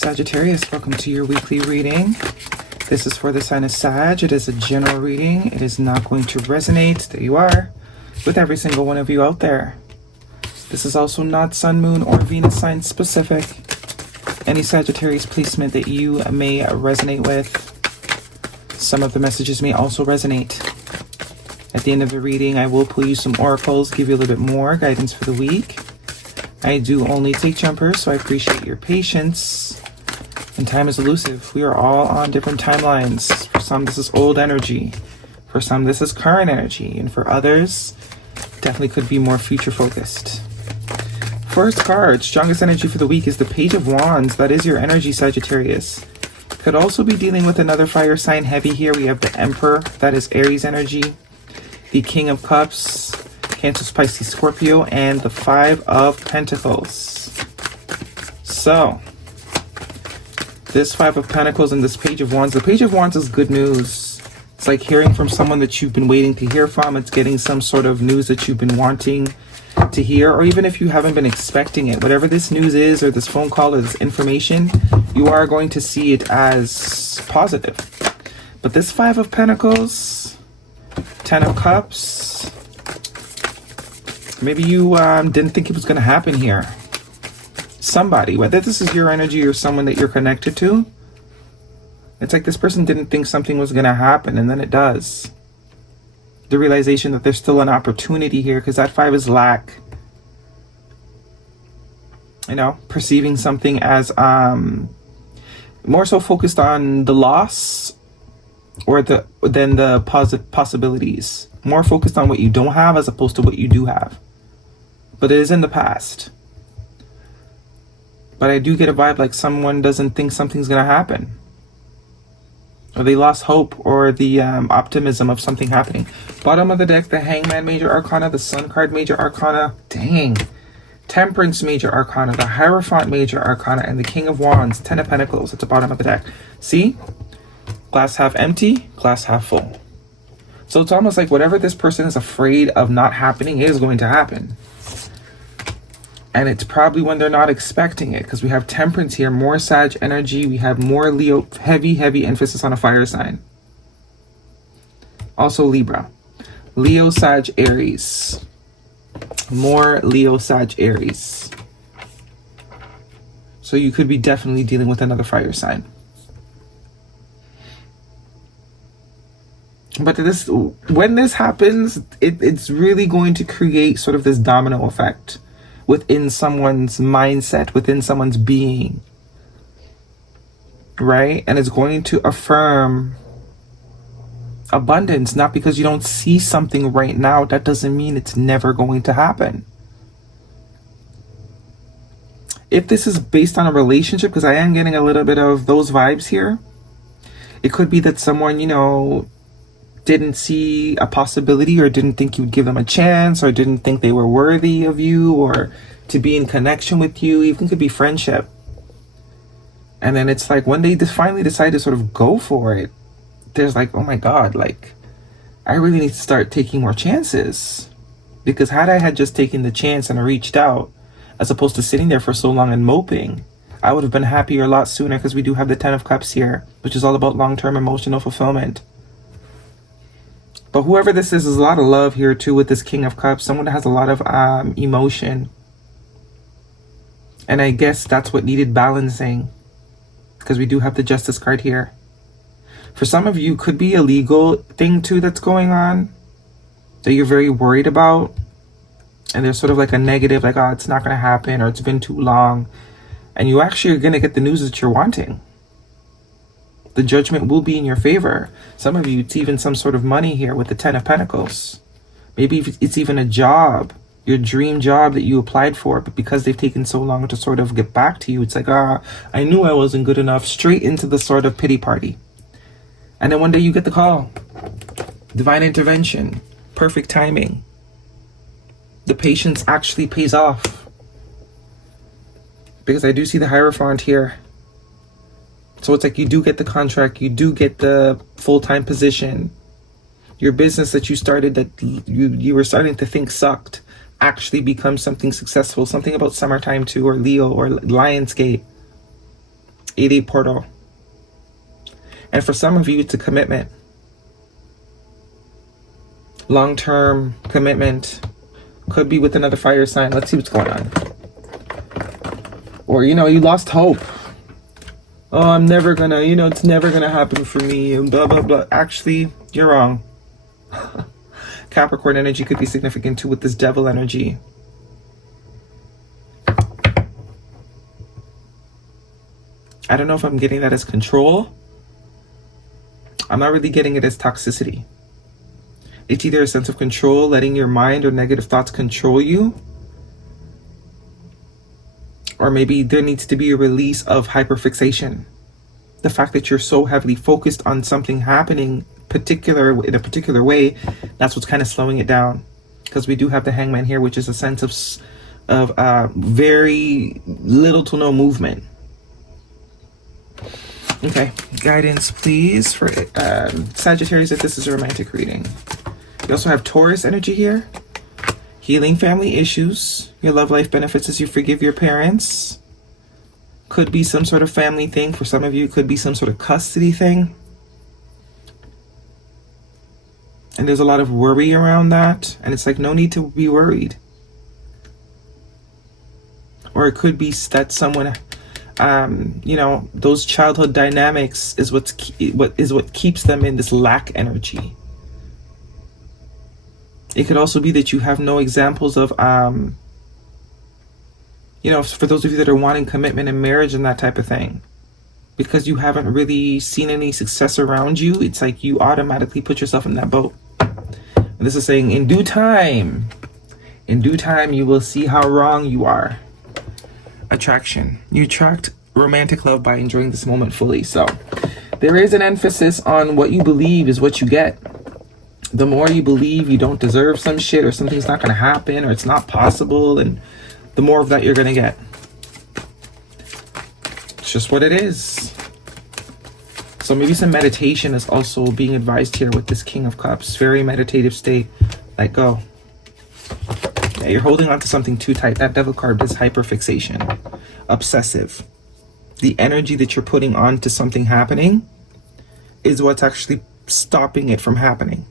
Sagittarius, welcome to your weekly reading. This is for the sign of Sag. It is a general reading. It is not going to resonate, there you are, with every single one of you out there. This is also not Sun, Moon, or Venus sign specific. Any Sagittarius placement that you may resonate with, some of the messages may also resonate. At the end of the reading, I will pull you some oracles, give you a little bit more guidance for the week. I do only take jumpers, so I appreciate your patience. And time is elusive. We are all on different timelines. For some, this is old energy. For some, this is current energy. And for others, definitely could be more future focused. First card, strongest energy for the week is the Page of Wands. That is your energy, Sagittarius. Could also be dealing with another fire sign heavy here. We have the Emperor. That is Aries energy. The King of Cups. Cancer, Pisces, Scorpio, and the Five of Pentacles. So, this Five of Pentacles and this Page of Wands. The Page of Wands is good news. It's like hearing from someone that you've been waiting to hear from. It's getting some sort of news that you've been wanting to hear, or even if you haven't been expecting it. Whatever this news is, or this phone call, or this information, you are going to see it as positive. But this Five of Pentacles, Ten of Cups, maybe you didn't think it was going to happen here. Somebody, whether this is your energy or someone that you're connected to, it's like this person didn't think something was going to happen, and then it does. The realization that there's still an opportunity here, because that Five is lack. You know, perceiving something as more so focused on the loss or than the possibilities. More focused on what you don't have as opposed to what you do have. But it is in the past. But I do get a vibe like someone doesn't think something's going to happen. Or they lost hope, or the optimism of something happening. Bottom of the deck, the Hangman Major Arcana, the Sun card Major Arcana. Dang. Temperance Major Arcana, the Hierophant Major Arcana, and the King of Wands, Ten of Pentacles at the bottom of the deck. See? Glass half empty, glass half full. So it's almost like whatever this person is afraid of not happening is going to happen. And it's probably when they're not expecting it, because we have Temperance here, more Sag energy. We have more Leo, heavy emphasis on a fire sign. Also Libra. Leo, Sag, Aries. More Leo, Sag, Aries. So you could be definitely dealing with another fire sign. But when this happens, it's really going to create sort of this domino effect within someone's mindset, within someone's being, right? And it's going to affirm abundance. Not because you don't see something right now, that doesn't mean it's never going to happen. If this is based on a relationship, because I am getting a little bit of those vibes here, it could be that someone, you know, didn't see a possibility, or didn't think you would give them a chance, or didn't think they were worthy of you, or to be in connection with you. Even could be friendship. And then it's like when they finally decide to sort of go for it, there's like, oh my God, like I really need to start taking more chances. Because had I had just taken the chance and reached out, as opposed to sitting there for so long and moping, I would have been happier a lot sooner, because we do have the Ten of Cups here, which is all about long-term emotional fulfillment. But whoever this is, there's a lot of love here too with this King of Cups. Someone that has a lot of emotion. And I guess that's what needed balancing, because we do have the Justice card here. For some of you, could be a legal thing too that's going on that you're very worried about. And there's sort of like a negative, like, oh, it's not going to happen, or it's been too long. And you actually are going to get the news that you're wanting. The judgment will be in your favor. Some of you, it's even some sort of money here with the Ten of Pentacles. Maybe it's even a job, your dream job that you applied for, but because they've taken so long to sort of get back to you, it's like, I knew I wasn't good enough. Straight into the sort of pity party. And then one day you get the call. Divine intervention. Perfect timing. The patience actually pays off. Because I do see the Hierophant here. So it's like you do get the contract, you do get the full-time position. Your business that you started, that you were starting to think sucked, actually becomes something successful. Something about summertime too, or Leo, or Lionsgate. 8-8 portal. And for some of you, it's a commitment. Long-term commitment. Could be with another fire sign. Let's see what's going on. Or, you know, you lost hope. Oh, I'm never gonna, you know, it's never gonna happen for me, and blah, blah, blah. Actually, you're wrong. Capricorn energy could be significant too with this devil energy. I don't know if I'm getting that as control. I'm not really getting it as toxicity. It's either a sense of control, letting your mind or negative thoughts control you. Or maybe there needs to be a release of hyperfixation. The fact that you're so heavily focused on something happening in a particular way, that's what's kind of slowing it down. Because we do have the Hangman here, which is a sense of very little to no movement. Okay, guidance please for Sagittarius if this is a romantic reading. You also have Taurus energy here. Healing family issues. Your love life benefits as you forgive your parents. Could be some sort of family thing. For some of you, it could be some sort of custody thing. And there's a lot of worry around that. And it's like, no need to be worried. Or it could be that someone, you know, those childhood dynamics is what keeps them in this lack energy. It could also be that you have no examples of, you know, for those of you that are wanting commitment and marriage and that type of thing, because you haven't really seen any success around you, it's like you automatically put yourself in that boat. And this is saying in due time, you will see how wrong you are. Attraction. You attract romantic love by enjoying this moment fully. So there is an emphasis on what you believe is what you get. The more you believe you don't deserve some shit, or something's not going to happen, or it's not possible, and the more of that you're going to get. It's just what it is. So maybe some meditation is also being advised here with this King of Cups. Very meditative state. Let go. Yeah, you're holding on to something too tight. That Devil card is hyperfixation. Obsessive. The energy that you're putting onto something happening is what's actually stopping it from happening.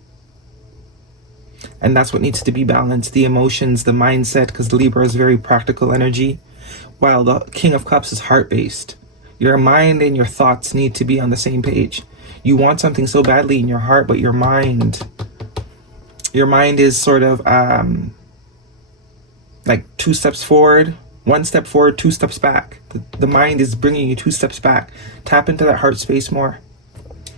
And that's what needs to be balanced. The emotions, the mindset, because Libra is very practical energy, while the King of Cups is heart-based. Your mind and your thoughts need to be on the same page. You want something so badly in your heart, but your mind is sort of like 2 steps forward, 1 step forward, 2 steps back. The mind is bringing you 2 steps back. Tap into that heart space more.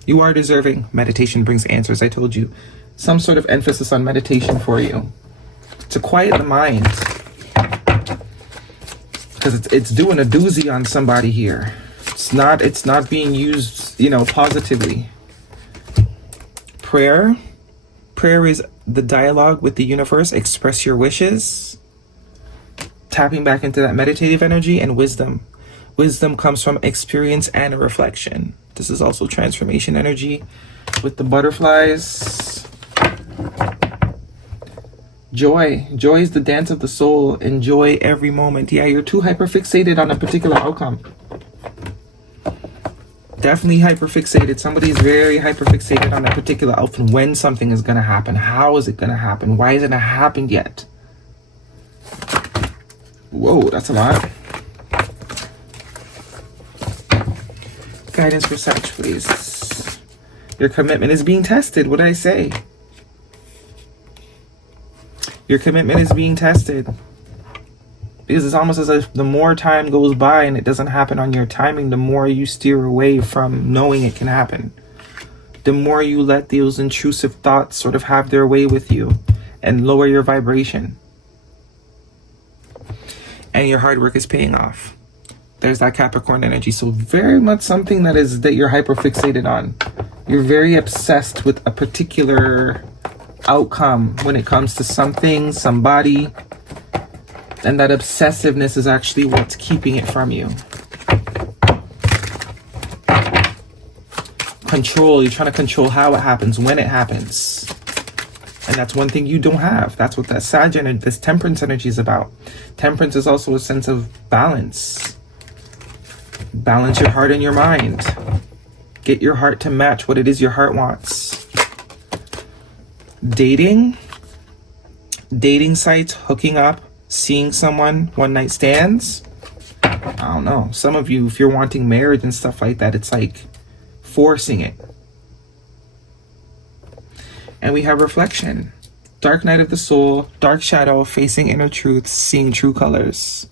You are deserving. Meditation brings answers, I told you. Some sort of emphasis on meditation for you to quiet the mind, because it's doing a doozy on somebody here. It's not being used, you know, positively. Prayer is the dialogue with the universe. Express your wishes, tapping back into that meditative energy. And wisdom comes from experience and reflection. This is also transformation energy with the butterflies. Joy is the dance of the soul. Enjoy every moment. Yeah, you're too hyperfixated on a particular outcome. Definitely hyperfixated. Somebody's very hyperfixated on a particular outcome. When something is going to happen. How is it going to happen? Why hasn't it happened yet? Whoa, that's a lot. Guidance for Sag, please. Your commitment is being tested. What did I say? Your commitment is being tested. Because it's almost as if the more time goes by and it doesn't happen on your timing, the more you steer away from knowing it can happen. The more you let those intrusive thoughts sort of have their way with you and lower your vibration. And your hard work is paying off. There's that Capricorn energy. So very much something that you're hyperfixated on. You're very obsessed with a particular outcome when it comes to something, somebody, and that obsessiveness is actually what's keeping it from you. Control. You're trying to control how it happens, when it happens, and that's one thing you don't have. That's what that Sag energy, this Temperance energy is about. Temperance is also a sense of balance. Balance your heart and your mind. Get your heart to match what it is your heart wants. Dating sites, hooking up, seeing someone, one night stands. I don't know. Some of you, if you're wanting marriage and stuff like that, it's like forcing it. And we have reflection. Dark night of the soul, dark shadow, facing inner truths, seeing true colors.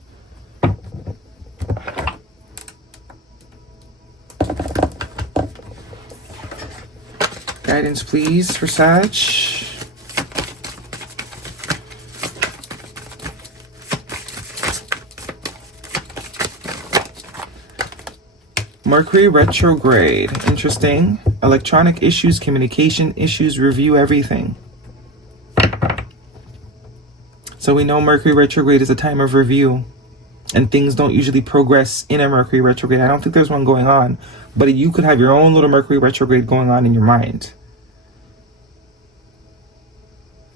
Guidance, please, for Sag. Mercury retrograde. Interesting. Electronic issues, communication issues, review everything. So we know Mercury retrograde is a time of review. And things don't usually progress in a Mercury retrograde. I don't think there's one going on. But you could have your own little Mercury retrograde going on in your mind.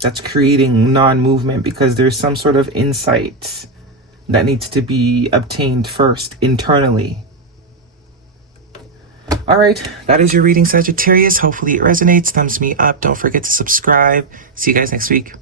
That's creating non-movement because there's some sort of insight that needs to be obtained first internally. All right, that is your reading, Sagittarius. Hopefully it resonates. Thumbs me up. Don't forget to subscribe. See you guys next week.